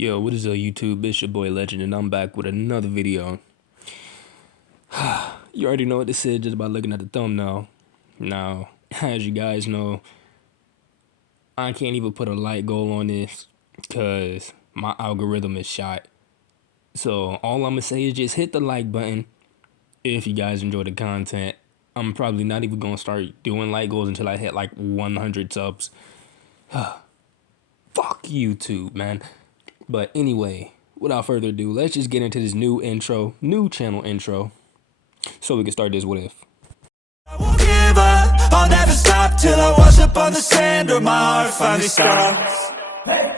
Yo, what is up YouTube? It's your boy Legend and I'm back with another video. You already know what this is just by looking at the thumbnail. Now, as you guys know, I can't even put a like goal on this because my algorithm is shot. So all I'm gonna say is just hit the like button if you guys enjoy the content. I'm probably not even gonna start doing like goals until I hit like 100 subs. Fuck YouTube, man. But anyway, without further ado, let's just get into this new channel intro, so we can start this with if. I won't give up, I'll never stop till I wash up on the sand or my heart finally stops.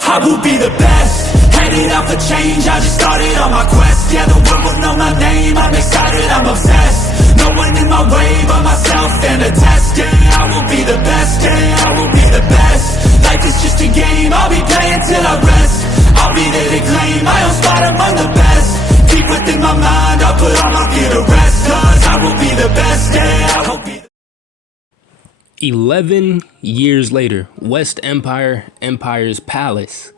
I will be the best, headed out for change, I just started on my quest. Yeah, the world will know my name, I'm excited, I'm obsessed. No one in my way but myself and a test. Yeah, I will be the best, yeah, I will be the best. Life is just a game, I'll be playing till I rest. I'll be there to claim my own spot among the best. Deep within my mind, I'll put all my fear to rest. Cause I will be the best, yeah, I will be 11 years later, West Empire's palace.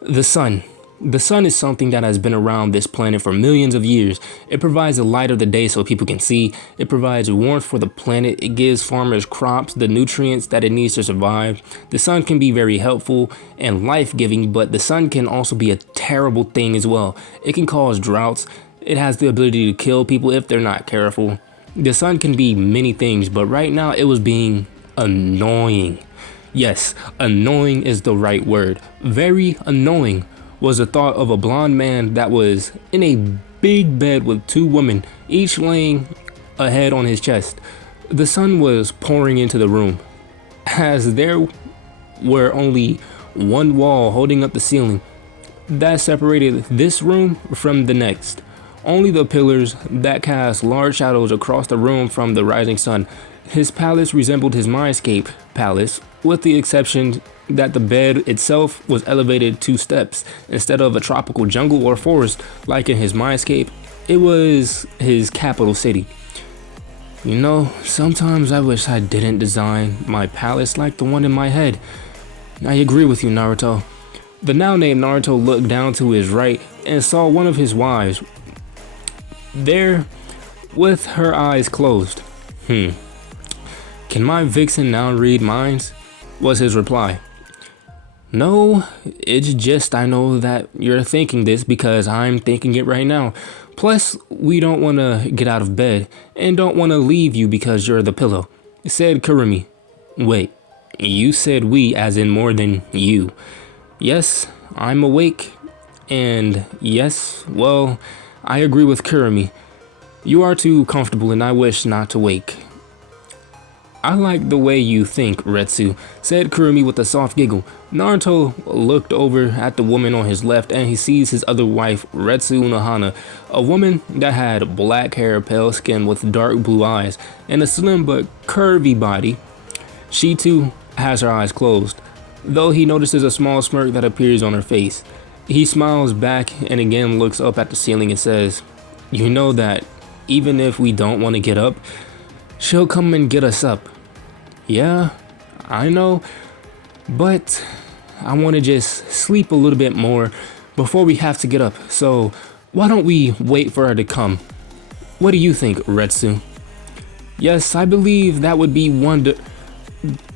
The sun. The sun is something that has been around this planet for millions of years. It provides the light of the day so people can see. It provides warmth for the planet. It gives farmers crops the nutrients that it needs to survive. The sun can be very helpful and life-giving, but the sun can also be a terrible thing as well. It can cause droughts. It has the ability to kill people if they're not careful. The sun can be many things, but right now it was being annoying. Yes, annoying is the right word. Very annoying was the thought of a blonde man that was in a big bed with two women, each laying a head on his chest. The sun was pouring into the room, as there were only one wall holding up the ceiling that separated this room from the next. Only the pillars that cast large shadows across the room from the rising sun. His palace resembled his mindscape palace, with the exception that the bed itself was elevated 2 steps. Instead of a tropical jungle or forest like in his mindscape, it was his capital city. You know, sometimes I wish I didn't design my palace like the one in my head. I agree with you, Naruto. The now named Naruto looked down to his right and saw one of his wives there with her eyes closed. Can my vixen now read minds? Was his reply. No, it's just I know that you're thinking this because I'm thinking it right now. Plus, we don't want to get out of bed and don't want to leave you because you're the pillow, said Kurumi. Wait, you said we as in more than you. Yes, I'm awake. And yes, well, I agree with Kurumi. You are too comfortable and I wish not to wake. I like the way you think, Retsu, said Kurumi with a soft giggle. Naruto looked over at the woman on his left and he sees his other wife, Retsu Nohana, a woman that had black hair, pale skin with dark blue eyes, and a slim but curvy body. She too has her eyes closed, though he notices a small smirk that appears on her face. He smiles back and again looks up at the ceiling and says, "You know that even if we don't want to get up, she'll come and get us up." Yeah, I know, but I want to just sleep a little bit more before we have to get up, so why don't we wait for her to come? What do you think, Retsu? Yes, I believe that would be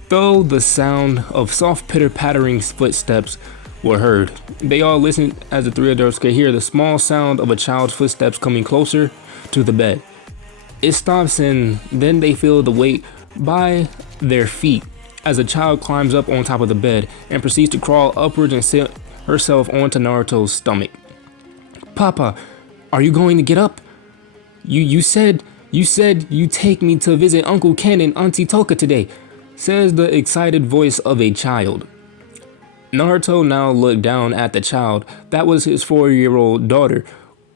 Though the sound of soft pitter-pattering footsteps were heard, they all listened as the three adults could hear the small sound of a child's footsteps coming closer to the bed. It stops and then they feel the weight by their feet as a child climbs up on top of the bed and proceeds to crawl upwards and sit herself onto Naruto's stomach. Papa, are you going to get up? You said you take me to visit Uncle Ken and Auntie Toka today, says the excited voice of a child. Naruto now looked down at the child that was his 4-year-old daughter,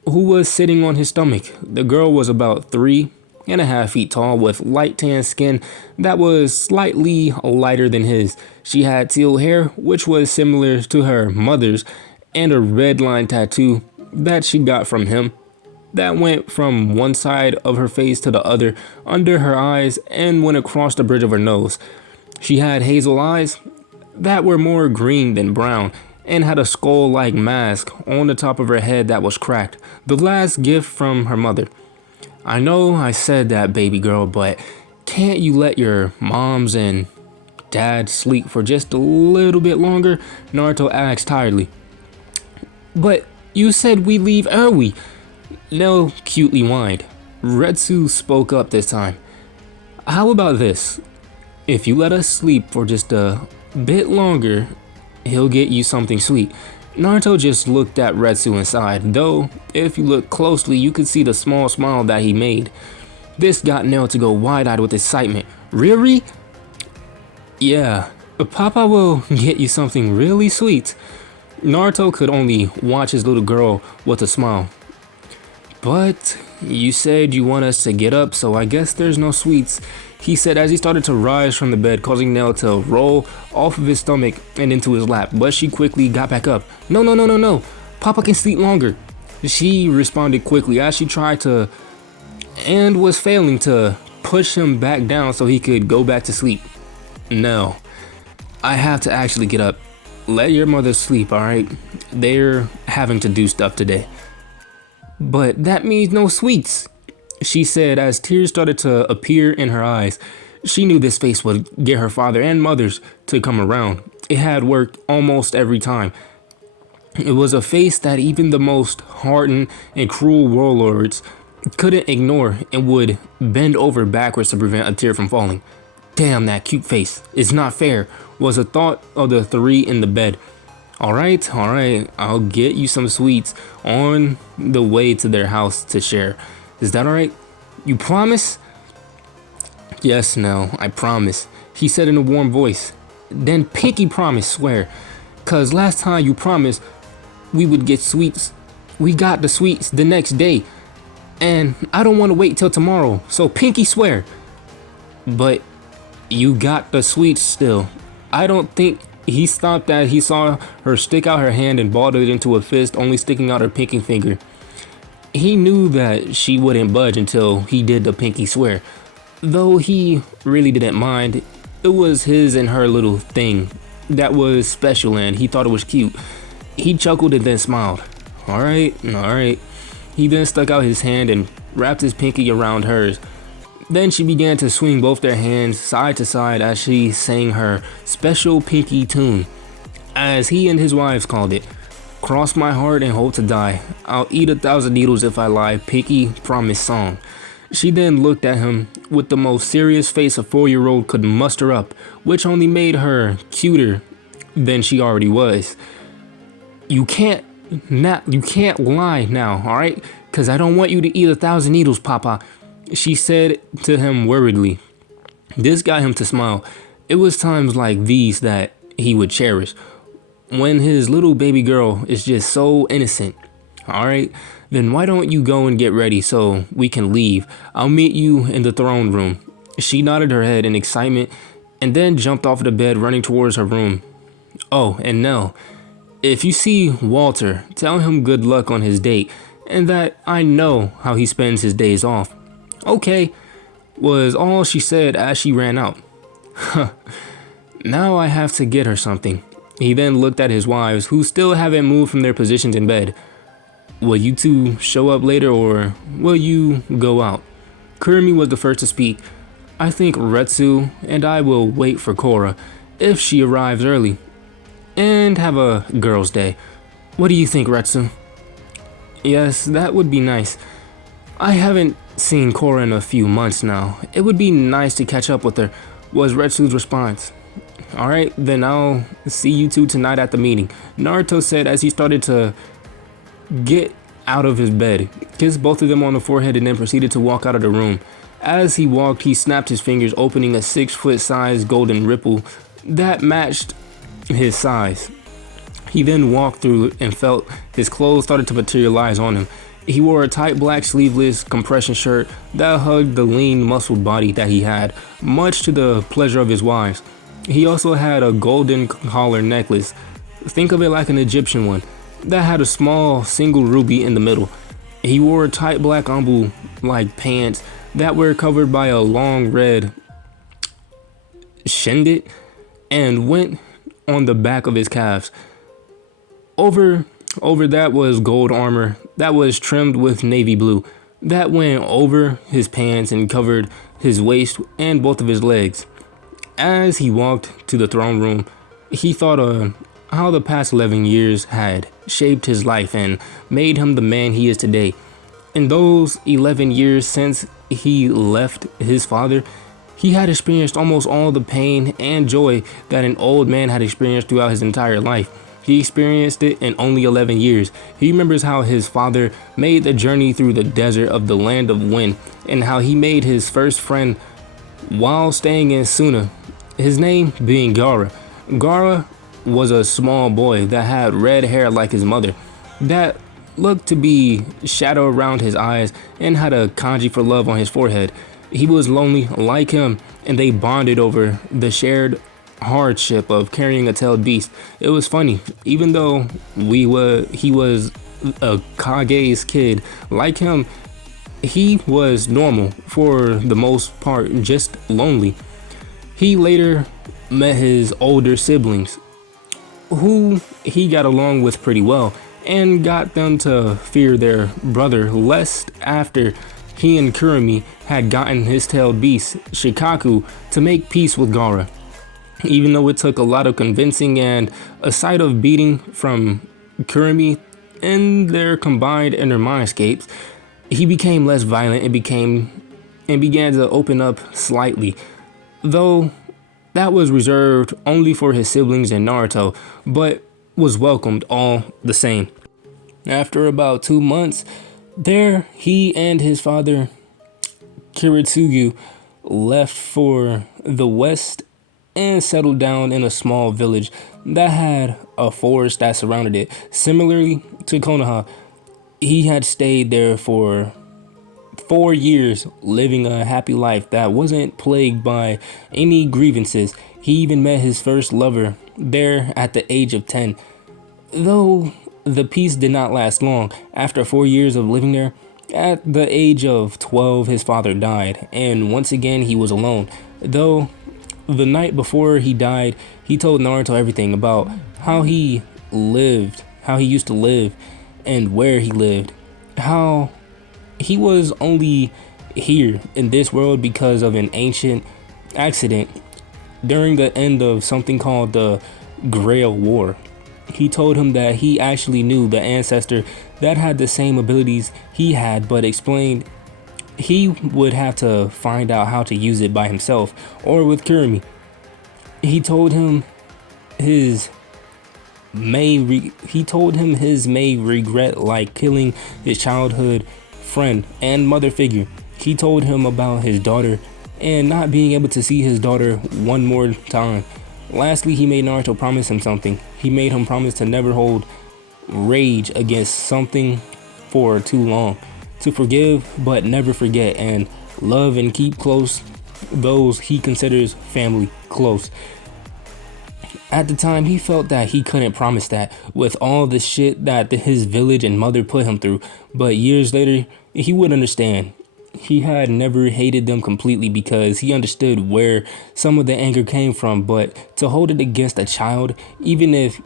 who was sitting on his stomach. The girl was about 3.5 feet tall with light tan skin that was slightly lighter than his. She had teal hair, which was similar to her mother's, and a red line tattoo that she got from him that went from one side of her face to the other under her eyes and went across the bridge of her nose. She had hazel eyes that were more green than brown and had a skull-like mask on the top of her head that was cracked, the last gift from her mother. I know I said that, baby girl, but can't you let your moms and dad sleep for just a little bit longer? Naruto asked tiredly. But you said we leave early. Nell cutely whined. Retsu spoke up this time. How about this? If you let us sleep for just a bit longer, he'll get you something sweet. Naruto just looked at Retsu and sighed, though if you look closely you could see the small smile that he made. This got Nell to go wide-eyed with excitement. Riri? Yeah, Papa will get you something really sweet. Naruto could only watch his little girl with a smile. But you said you want us to get up, so I guess there's no sweets, he said as he started to rise from the bed, causing Nell to roll off of his stomach and into his lap, but she quickly got back up. No, Papa can sleep longer, she responded quickly as she tried to and was failing to push him back down so he could go back to sleep. No, I have to actually get up. Let your mother sleep, alright? They're having to do stuff today. But that means no sweets, she said as tears started to appear in her eyes. She knew this face would get her father and mothers to come around. It had worked almost every time. It was a face that even the most hardened and cruel warlords couldn't ignore and would bend over backwards to prevent a tear from falling. Damn, that cute face. It's not fair, was a thought of the three in the bed. Alright, I'll get you some sweets on the way to their house to share. Is that alright? You promise? Yes, Nell, I promise, he said in a warm voice. Then Pinky promise, swear. Cause last time you promised we would get sweets. We got the sweets the next day. And I don't want to wait till tomorrow, so Pinky swear. But you got the sweets still. I don't think. He stopped as he saw her stick out her hand and balled it into a fist, only sticking out her pinky finger. He knew that she wouldn't budge until he did the pinky swear. Though he really didn't mind, it was his and her little thing that was special and he thought it was cute. He chuckled and then smiled. Alright. He then stuck out his hand and wrapped his pinky around hers. Then she began to swing both their hands side to side as she sang her special pinky tune, as he and his wives called it. Cross my heart and hope to die. I'll eat 1,000 needles if I lie. Pinky promise song. She then looked at him with the most serious face a 4-year-old could muster up, which only made her cuter than she already was. You can't lie now, alright? Cause I don't want you to eat 1,000 needles, Papa, she said to him worriedly. This got him to smile. It was times like these that he would cherish, when his little baby girl is just so innocent. Alright, then why don't you go and get ready so we can leave? I'll meet you in the throne room. She nodded her head in excitement and then jumped off the bed, running towards her room. Oh, and Nell, if you see Walter, tell him good luck on his date and that I know how he spends his days off. Okay, was all she said as she ran out. Now I have to get her something. He then looked at his wives, who still haven't moved from their positions in bed. Will you two show up later or will you go out? Kurumi was the first to speak. I think Retsu and I will wait for Korra if she arrives early and have a girls' day. What do you think, Retsu? Yes, that would be nice. I haven't seen Korra in a few months now. It would be nice to catch up with her, was Retsu's response. Alright, then I'll see you two tonight at the meeting, Naruto said as he started to get out of his bed, kissed both of them on the forehead and then proceeded to walk out of the room. As he walked, he snapped his fingers, opening a 6-foot sized golden ripple that matched his size. He then walked through and felt his clothes started to materialize on him. He wore a tight black sleeveless compression shirt that hugged the lean muscled body that he had, much to the pleasure of his wives. He also had a golden collar necklace, think of it like an Egyptian one, that had a small single ruby in the middle. He wore tight black ambu-like pants that were covered by a long red shendit and went on the back of his calves. Over that was gold armor that was trimmed with navy blue that went over his pants and covered his waist and both of his legs. As he walked to the throne room, he thought on how the past 11 years had shaped his life and made him the man he is today. In those 11 years since he left his father, he had experienced almost all the pain and joy that an old man had experienced throughout his entire life. He experienced it in only 11 years. He remembers how his father made the journey through the desert of the land of wind and how he made his first friend while staying in Suna, his name being Gaara. Gaara was a small boy that had red hair like his mother, that looked to be shadow around his eyes and had a kanji for love on his forehead. He was lonely like him, and they bonded over the shared hardship of carrying a tailed beast. It was funny, even though he was a Kage's kid like him, he was normal for the most part, just lonely. He later met his older siblings, who he got along with pretty well, and got them to fear their brother lest after he and Kurumi had gotten his tailed beast, Shikaku, to make peace with Gaara. Even though it took a lot of convincing and a sight of beating from Kurumi in their combined inner mindscapes, he became less violent and began to open up slightly, though that was reserved only for his siblings and Naruto, but was welcomed all the same. After about 2 months there, he and his father Kiritsugu left for the west and settled down in a small village that had a forest that surrounded it. Similarly to Konoha, he had stayed there for 4 years, living a happy life that wasn't plagued by any grievances. He even met his first lover there at the age of 10. Though the peace did not last long. After 4 years of living there, at the age of 12, his father died, and once again he was alone. Though the night before he died, he told Naruto everything about how he lived, how he used to live, and where he lived. How he was only here in this world because of an ancient accident during the end of something called the Grail War. He told him that he actually knew the ancestor that had the same abilities he had, but explained he would have to find out how to use it by himself or with Kurumi. He told him his may regret like killing his childhood friend and mother figure. He told him about his daughter and not being able to see his daughter one more time. Lastly, he made Naruto promise him something. He made him promise to never hold rage against something for too long, to forgive but never forget, and love and keep close those he considers family close. At the time, he felt that he couldn't promise that with all the shit that his village and mother put him through, but years later, he would understand. He had never hated them completely because he understood where some of the anger came from, but to hold it against a child, even if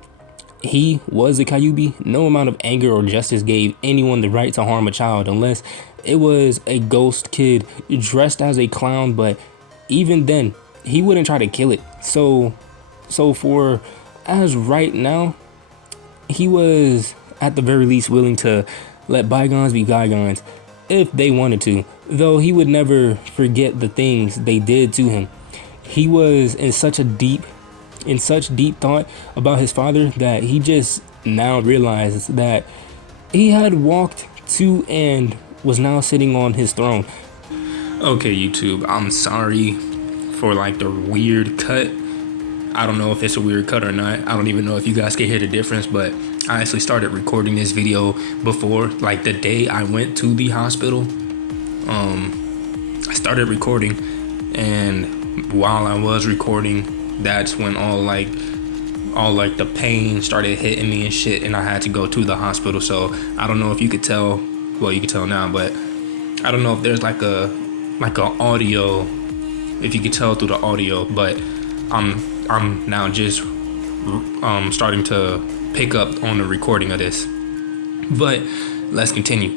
he was a Kyubi, no amount of anger or justice gave anyone the right to harm a child unless it was a ghost kid dressed as a clown, but even then, he wouldn't try to kill it. So for as right now, he was at the very least willing to let bygones be bygones if they wanted to, though he would never forget the things they did to him. He was in such deep thought about his father that he just now realized that he had walked to and was now sitting on his throne. Okay, YouTube, I'm sorry for like the weird cut. I don't know if it's a weird cut or not. I don't even know if you guys can hear the difference, but I actually started recording this video before, like the day I went to the hospital. I started recording, and while I was recording, that's when all like the pain started hitting me and shit, and I had to go to the hospital. So I don't know if you could tell. Well, you can tell now, but I don't know if there's like a audio, if you could tell through the audio, but I'm now just starting to pick up on the recording of this. But let's continue.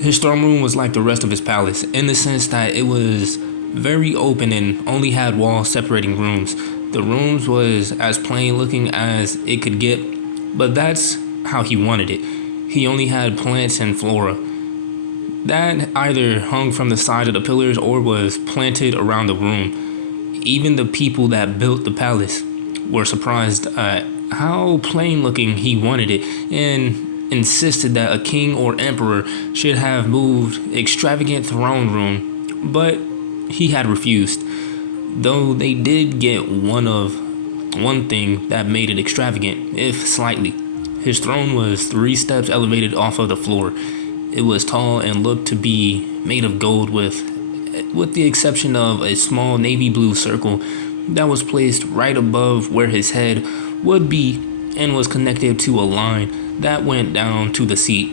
His throne room was like the rest of his palace in the sense that it was very open and only had walls separating rooms. The rooms was as plain looking as it could get, but that's how he wanted it. He only had plants and flora that either hung from the side of the pillars or was planted around the room. Even the people that built the palace were surprised at how plain looking he wanted it and insisted that a king or emperor should have moved extravagant throne room, but he had refused. Though they did get one thing that made it extravagant, if slightly. His throne was 3 steps elevated off of the floor. It was tall and looked to be made of gold with the exception of a small navy blue circle that was placed right above where his head would be and was connected to a line that went down to the seat.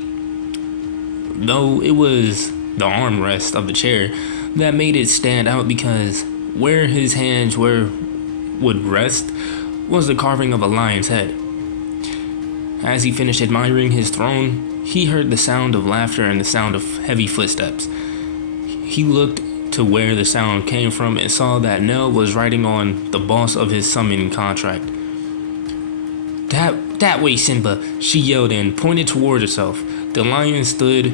Though it was the armrest of the chair that made it stand out because where his hands would rest was the carving of a lion's head. As he finished admiring his throne, he heard the sound of laughter and the sound of heavy footsteps. He looked to where the sound came from and saw that Nell was writing on the boss of his summoning contract. That way, Simba, she yelled and pointed towards herself. The lion stood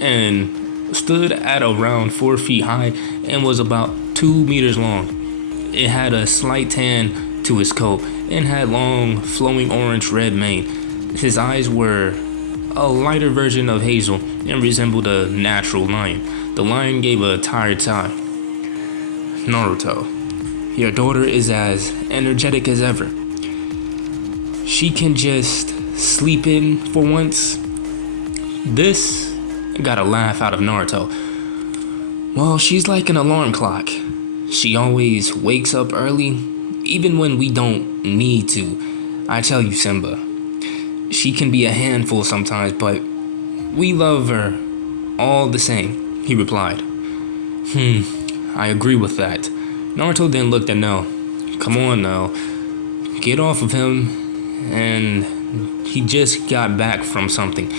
at around 4 feet high and was about 2 meters long. It had a slight tan to his coat and had long, flowing orange-red mane. His eyes were a lighter version of hazel and resembled a natural lion. The lion gave a tired sigh. Naruto, your daughter is as energetic as ever. She can just sleep in for once. This got a laugh out of Naruto. Well, she's like an alarm clock. She always wakes up early, even when we don't need to. I tell you, Simba, she can be a handful sometimes, but we love her all the same, he replied. I agree with that. Naruto then looked at Nell. Come on, Nell. Get off of him. And he just got back from something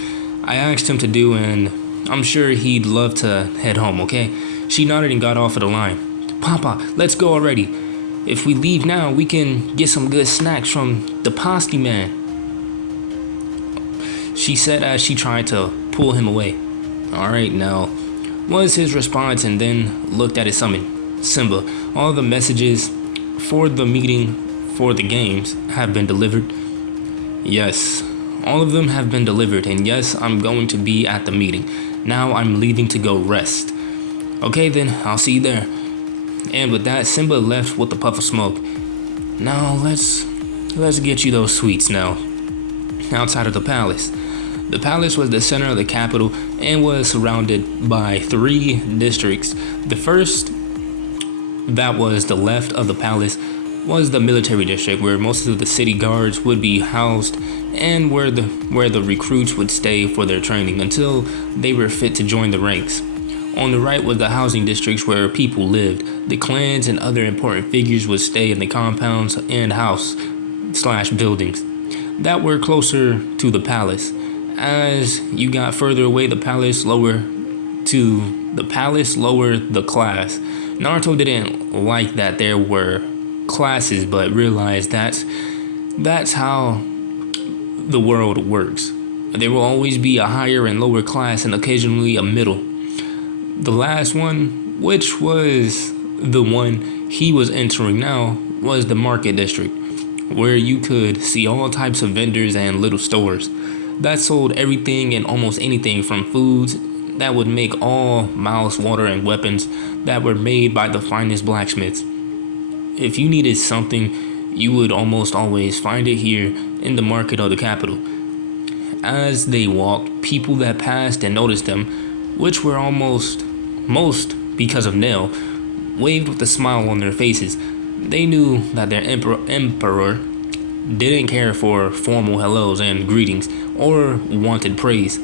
I asked him to do, and I'm sure he'd love to head home, okay? She nodded and got off of the line. Papa, let's go already. If we leave now, we can get some good snacks from the pasty man, she said as she tried to pull him away. Alright, Nell, was his response, and then looked at his summon. Simba, all the messages for the meeting for the games have been delivered. Yes, all of them have been delivered, and yes, I'm going to be at the meeting. Now I'm leaving to go rest. Okay then, I'll see you there. And with that, Simba left with a puff of smoke. Now let's get you those sweets now. Outside of the palace. The palace was the center of the capital and was surrounded by 3 districts. The first, that was the left of the palace, was the military district, where most of the city guards would be housed and where the recruits would stay for their training until they were fit to join the ranks. On the right was the housing districts where people lived. The clans and other important figures would stay in the compounds and house/buildings that were closer to the palace. As you got further away, the palace lowered the class. Naruto didn't like that there were classes, but realized that's how the world works. There will always be a higher and lower class and occasionally a middle. The last one, which was the one he was entering now, was the market district, where you could see all types of vendors and little stores that sold everything and almost anything from foods that would make all mouths water and weapons that were made by the finest blacksmiths. If you needed something, you would almost always find it here in the market of the capital. As they walked, people that passed and noticed them, which were most because of Nell, waved with a smile on their faces. They knew that their emperor didn't care for formal hellos and greetings or wanted praise.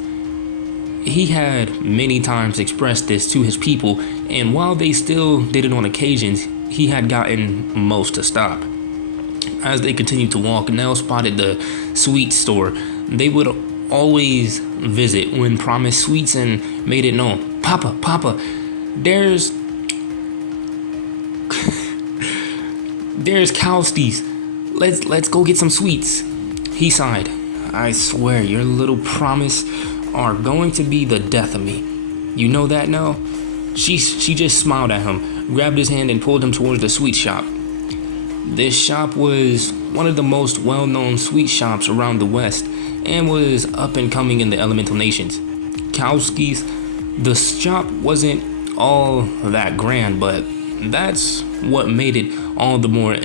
He had many times expressed this to his people, and while they still did it on occasions, he had gotten most to stop. As they continued to walk, Nell spotted the sweet store they would always visit when promised sweets and made it known. Papa, there's Kowski's. Let's go get some sweets. He sighed. I swear your little promise are going to be the death of me. You know that now? She just smiled at him, grabbed his hand and pulled him towards the sweet shop. This shop was one of the most well-known sweet shops around the West and was up and coming in the Elemental Nations. Kowski's, the shop wasn't all that grand, but that's what made it all the more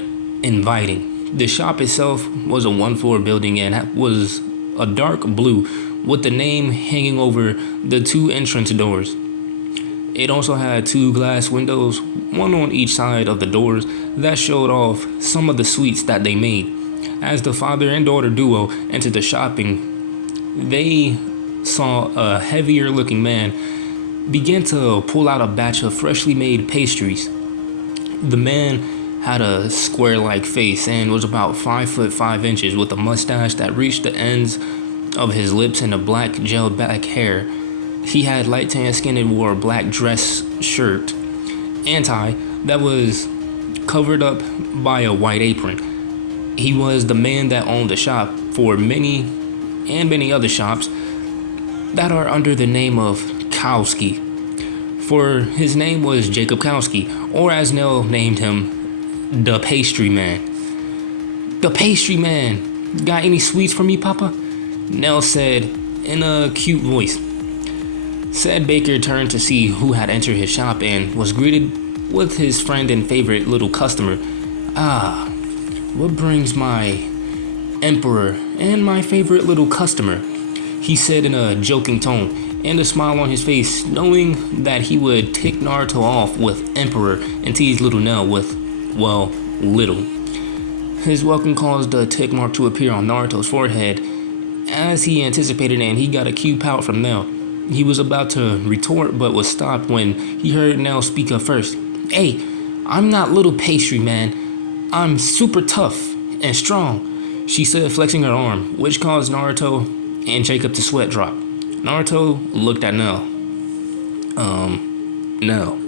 inviting. The shop itself was a one-floor building and was a dark blue with the name hanging over the 2 entrance doors. It also had 2 glass windows, one on each side of the doors, that showed off some of the sweets that they made. As the father and daughter duo entered the shopping, they saw a heavier looking man begin to pull out a batch of freshly made pastries. The man had a square-like face and was about 5 foot 5 inches with a mustache that reached the ends of his lips and a black gelled back hair. He had light tan skin and wore a black dress shirt and tie that was covered up by a white apron. He was the man that owned the shop for many other shops that are under the name of Kowski. For his name was Jacob Kowski, or as Nell named him, the Pastry Man. The Pastry Man! Got any sweets for me, Papa? Nell said in a cute voice. Said baker turned to see who had entered his shop and was greeted with his friend and favorite little customer. Ah, what brings my emperor and my favorite little customer? He said in a joking tone and a smile on his face, knowing that he would tick Naruto off with emperor and tease little Nell with, well, little. His welcome caused a tick mark to appear on Naruto's forehead as he anticipated, and he got a cue pout from Nell. He was about to retort but was stopped when he heard Nell speak up first. Hey, I'm not little Pastry Man. I'm super tough and strong, she said, flexing her arm, which caused Naruto and Jacob to sweat drop. Naruto looked at Nell. No.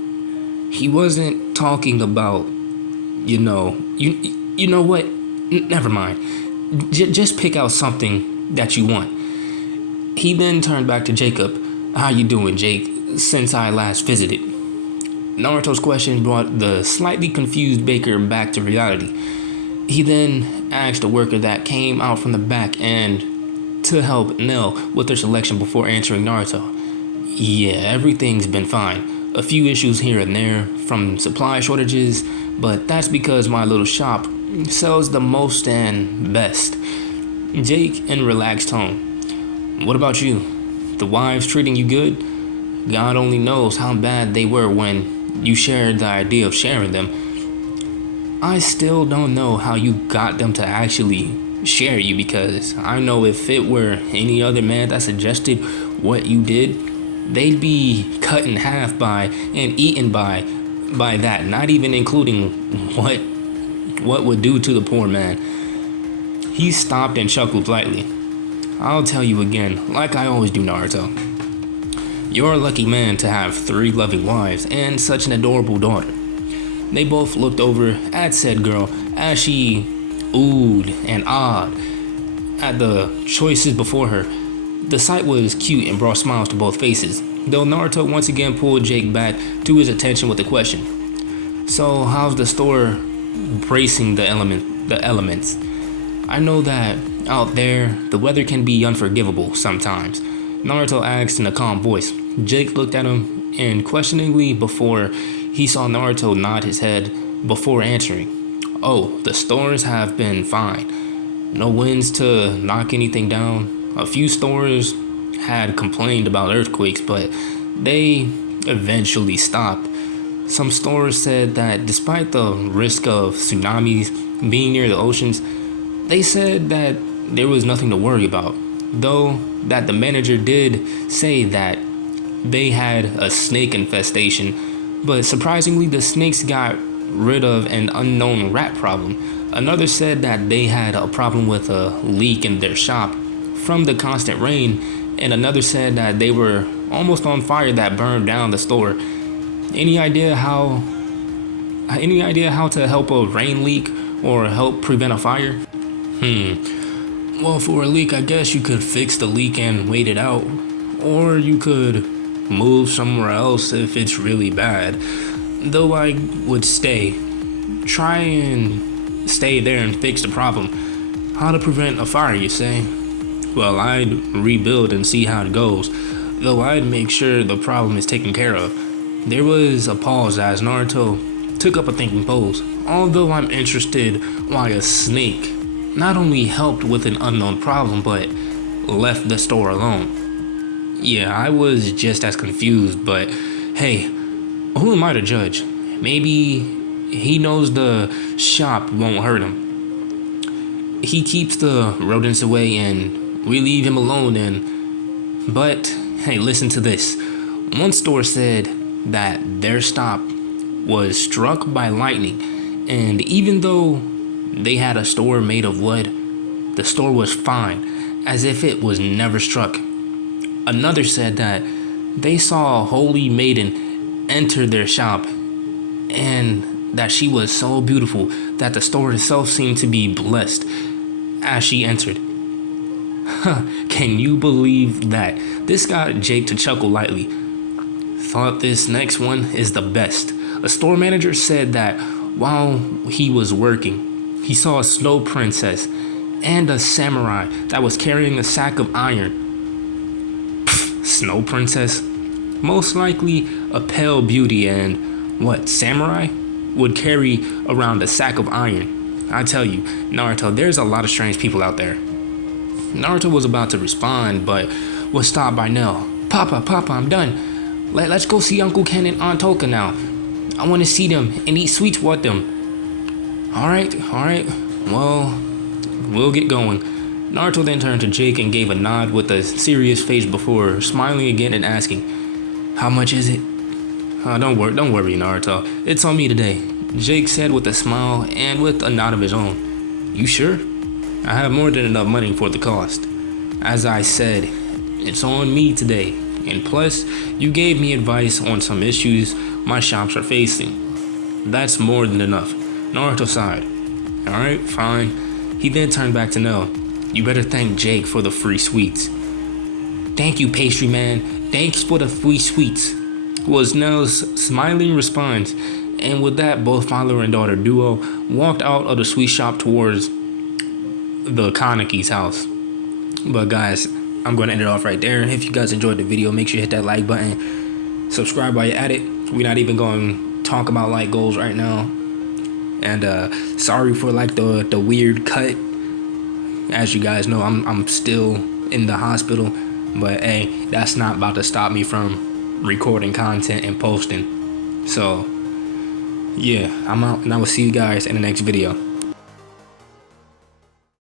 He wasn't talking about, you know what? Never mind. Just pick out something that you want. He then turned back to Jacob. How you doing, Jake, since I last visited? Naruto's question brought the slightly confused baker back to reality. He then asked a worker that came out from the back and to help Nell with her selection before answering Naruto. Yeah, everything's been fine. A few issues here and there from supply shortages, but that's because my little shop sells the most and best. Jake in relaxed tone. What about you? The wives treating you good? God only knows how bad they were when you shared the idea of sharing them. I still don't know how you got them to actually share you, because I know if it were any other man that suggested what you did, they'd be cut in half by and eaten by that, not even including what would do to the poor man. He stopped and chuckled lightly. I'll tell you again, like I always do, Naruto. You're a lucky man to have 3 loving wives and such an adorable daughter. They both looked over at said girl as she oohed and awed at the choices before her. The sight was cute and brought smiles to both faces, though Naruto once again pulled Jake back to his attention with a question. So how's the store bracing the elements? I know that out there, the weather can be unforgivable sometimes, Naruto asked in a calm voice. Jake looked at him and questioningly before he saw Naruto nod his head before answering. Oh, the stores have been fine. No winds to knock anything down. A few stores had complained about earthquakes, but they eventually stopped. Some stores said that despite the risk of tsunamis being near the oceans, they said that there was nothing to worry about, though that the manager did say that they had a snake infestation, but surprisingly the snakes got rid of an unknown rat problem. Another said that they had a problem with a leak in their shop from the constant rain, and another said that they were almost on fire that burned down the store. Any idea how to help a rain leak or help prevent a fire? Well, for a leak, I guess you could fix the leak and wait it out, or you could move somewhere else if it's really bad. Though I would try and stay there and fix the problem. How to prevent a fire, you say? Well, I'd rebuild and see how it goes, though I'd make sure the problem is taken care of. There was a pause as Naruto took up a thinking pose. Although I'm interested why a snake not only helped with an unknown problem, but left the store alone. Yeah, I was just as confused, but hey, who am I to judge? Maybe he knows the shop won't hurt him. He keeps the rodents away and we leave him alone. But hey, listen to this. One store said that their stop was struck by lightning, and even though they had a store made of wood, the store was fine, as if it was never struck. Another said that they saw a holy maiden enter their shop, and that she was so beautiful that the store itself seemed to be blessed as she entered. Can you believe that? This got Jake to chuckle lightly. Thought this next one is the best. A store manager said that while he was working, he saw a snow princess and a samurai that was carrying a sack of iron. Snow princess? Most likely a pale beauty, and what, samurai would carry around a sack of iron. I tell you, Naruto, there's a lot of strange people out there. Naruto was about to respond, but was stopped by Nell. Papa, I'm done. Let's go see Uncle Ken and Aunt Toka now. I want to see them and eat sweets with them. All right. Well, we'll get going. Naruto then turned to Jake and gave a nod with a serious face before smiling again and asking, "How much is it?" Don't worry, Naruto. It's on me today," Jake said with a smile and with a nod of his own. "You sure? I have more than enough money for the cost. As I said, it's on me today. And plus, you gave me advice on some issues my shops are facing. That's more than enough." Naruto sighed. "Alright, fine." He then turned back to Nell. "You better thank Jake for the free sweets." "Thank you, pastry man. Thanks for the free sweets," was Nell's smiling response. And with that, both father and daughter duo walked out of the sweet shop towards the Kaneki's house. But guys, I'm going to end it off right there. If you guys enjoyed the video, make sure you hit that like button. Subscribe while you're at it. We're not even going to talk about like goals right now. And sorry for like the weird cut. As you guys know, I'm still in the hospital. But hey, that's not about to stop me from recording content and posting. So yeah, I'm out, and I will see you guys in the next video.